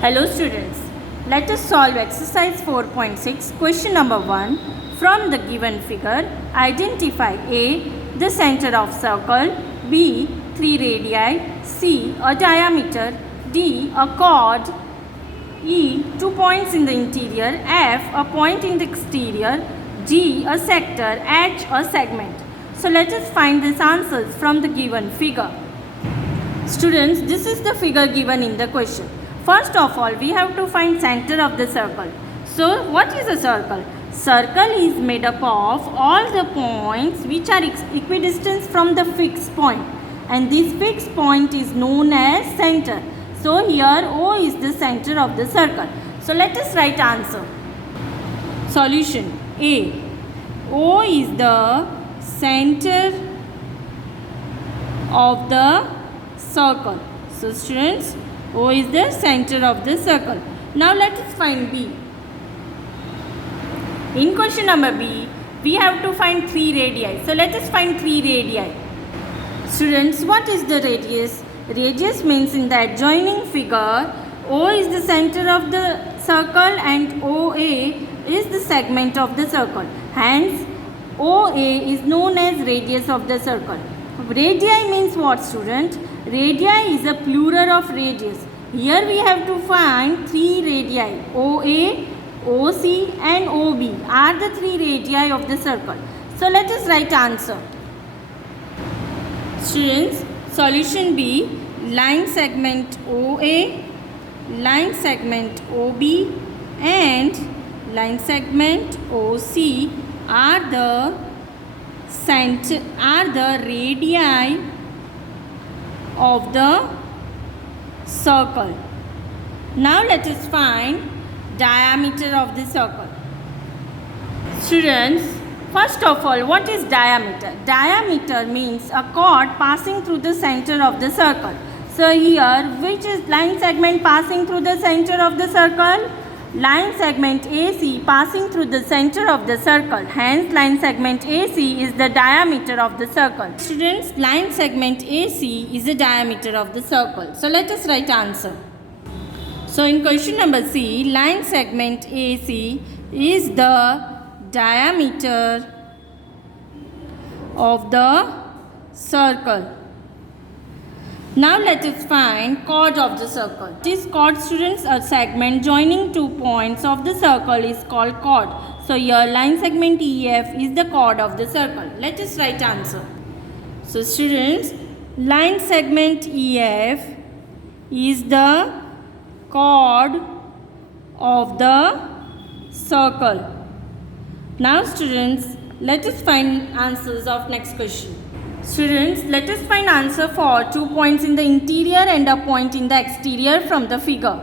Hello students, let us solve exercise 4.6 question number 1. From the given figure, identify A. the center of circle, B. 3 radii, C. a diameter, D. a chord, E. 2 points in the interior, F. a point in the exterior, G. a sector, H. a segment. So let us find these answers from the given figure. Students, this is the figure given in the question. First of all, we have to find center of the circle. So, what is a circle? Circle is made up of all the points which are equidistant from the fixed point, and this fixed point is known as center. So, here O is the center of the circle. So, let us write answer. Solution A. O is the center of the circle. So, students, O is the center of the circle. Now let us find B. In question number B, we have to find 3 radii. So let us find 3 radii. Students, what is the radius? Radius means in the adjoining figure, O is the center of the circle and OA is the segment of the circle. Hence, OA is known as radius of the circle. Radii means what, student? Radii is a plural of radius. Here we have to find 3 radii. OA, OC and OB are the 3 radii of the circle. So let us write answer. Students, solution B, line segment OA, line segment OB and line segment OC are the radii of the circle. Now let us find diameter of the circle. Students, first of all, what is diameter? Diameter means a chord passing through the center of the circle. So here, which is line segment passing through the center of the circle? Line segment AC passing through the center of the circle. Hence, line segment AC is the diameter of the circle. Students, line segment AC is the diameter of the circle. So, let us write answer. So, in question number C, line segment AC is the diameter of the circle. Now let us find chord of the circle. This chord, students, a segment joining 2 points of the circle is called chord. So here line segment EF is the chord of the circle. Let us write answer. So students, line segment EF is the chord of the circle. Now students, let us find answers of next question. Students, let us find answer for 2 points in the interior and a point in the exterior from the figure.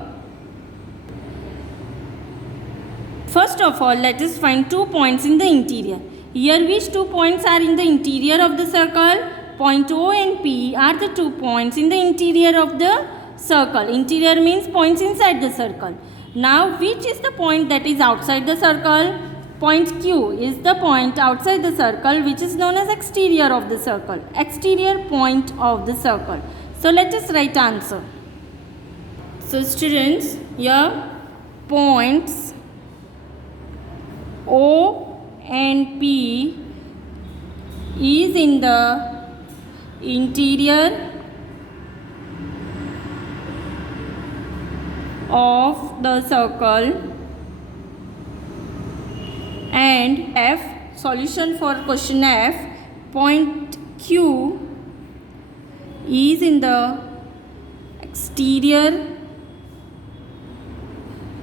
First of all, let us find 2 points in the interior. Here, which 2 points are in the interior of the circle? Point O and P are the 2 points in the interior of the circle. Interior means points inside the circle. Now, which is the point that is outside the circle? Point Q is the point outside the circle which is known as exterior of the circle. Exterior point of the circle. So let us write answer. So students, here points O and P is in the interior of the circle. And F, solution for question F, point Q is in the exterior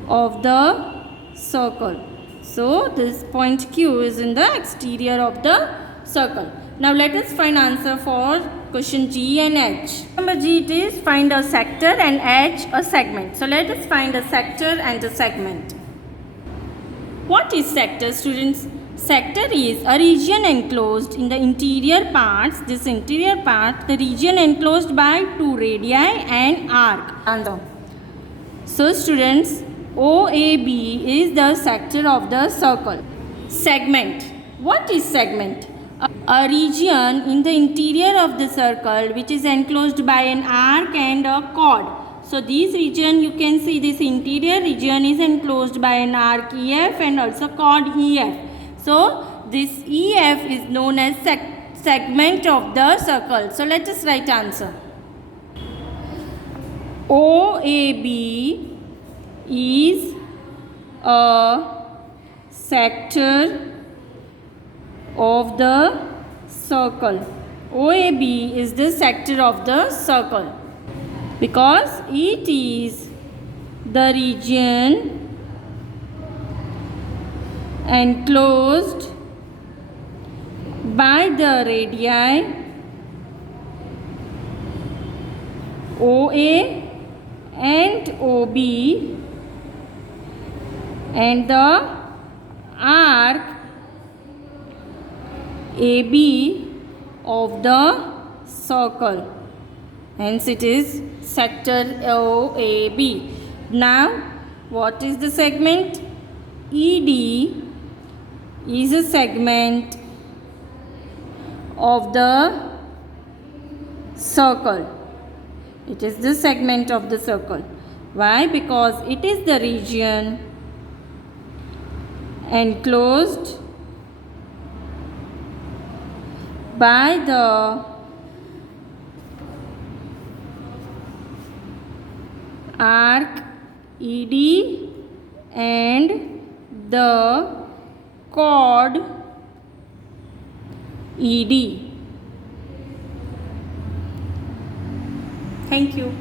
of the circle. So, this point Q is in the exterior of the circle. Now, let us find answer for question G and H. Number G, it is find a sector and H a segment. So, let us find a sector and a segment. What is sector, students? Sector is a region enclosed in the interior parts. This interior part, the region enclosed by 2 radii and arc. So, students, OAB is the sector of the circle. Segment. What is segment? A region in the interior of the circle which is enclosed by an arc and a chord. So this region, you can see this interior region is enclosed by an arc EF and also chord EF. So this EF is known as segment of the circle. So let us write answer. OAB is a sector of the circle. OAB is the sector of the circle because it is the region enclosed by the radii OA and OB and the arc AB of the circle. Hence it is sector OAB. Now what is the segment? ED is a segment of the circle. It is the segment of the circle. Why? Because it is the region enclosed by the arc ED and the chord ED. Thank you.